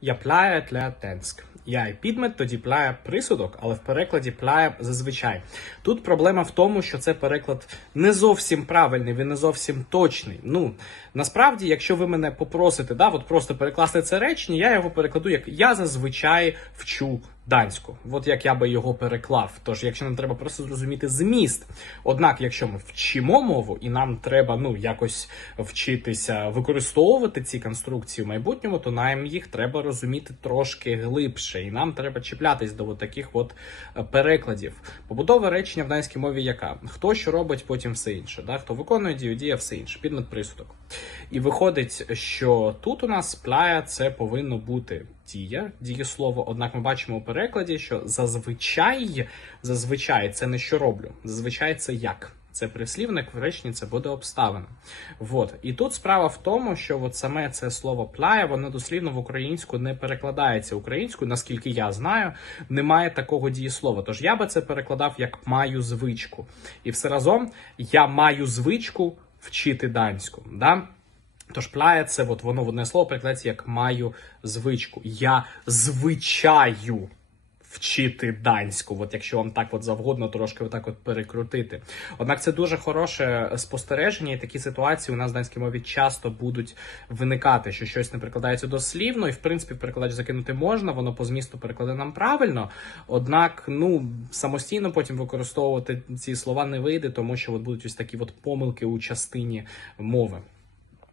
Я пляє тля тенск. Я і підмет, тоді пляє присудок, але в перекладі пляє зазвичай. Тут проблема в тому, що це переклад не зовсім правильний, він не зовсім точний. Ну насправді, якщо ви мене попросите, да, от просто перекласти це речення, я його перекладу як я зазвичай вчу данську. От як я би його переклав. Тож, якщо нам треба просто зрозуміти зміст. Однак, якщо ми вчимо мову і нам треба ну якось вчитися використовувати ці конструкції в майбутньому, то нам їх треба розуміти трошки глибше, і нам треба чіплятись до от таких от е, перекладів. Побудова речення в данській мові яка? Хто що робить, потім все інше. Да? Хто виконує дію, дія, все інше. Підмет присудок. І виходить, що тут у нас пляя це повинно бути дія, дієслово. Однак ми бачимо у перекладі, що зазвичай, зазвичай це не що роблю. Зазвичай це як. Це прислівник в реченні, це буде обставина. Вот. І тут справа в тому, що от саме це слово пляя, воно дослівно в українську не перекладається українською, наскільки я знаю, немає такого дієслова. Тож я би це перекладав як маю звичку. І все разом я маю звичку вчити данську. Да? Тож пляє це, от воно в одне слово перекладається як маю звичку. Я звичаю вчити данську, от якщо вам так от завгодно трошки отак от перекрутити. Однак це дуже хороше спостереження, і такі ситуації у нас в данській мові часто будуть виникати, що щось не перекладається дослівно, і в принципі перекладач закинути можна, воно по змісту перекладе нам правильно. Однак, ну самостійно потім використовувати ці слова не вийде, тому що от будуть ось такі от помилки у частині мови.